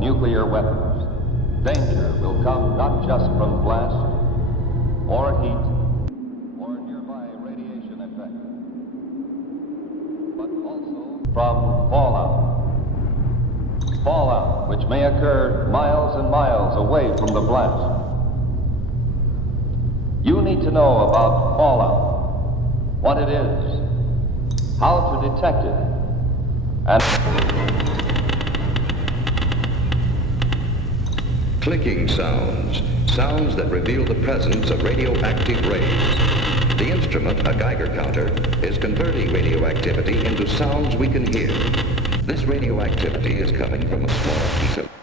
nuclear weapons. Danger will come not just from blast or heat or nearby radiation effect, but also from fallout. Fallout, which may occur miles and miles away from the blast. You need to know about fallout, what it is, how to detect it, and clicking sounds, sounds that reveal the presence of radioactive rays. The instrument, a Geiger counter, is converting radioactivity into sounds we can hear. This radioactivity is coming from a small piece of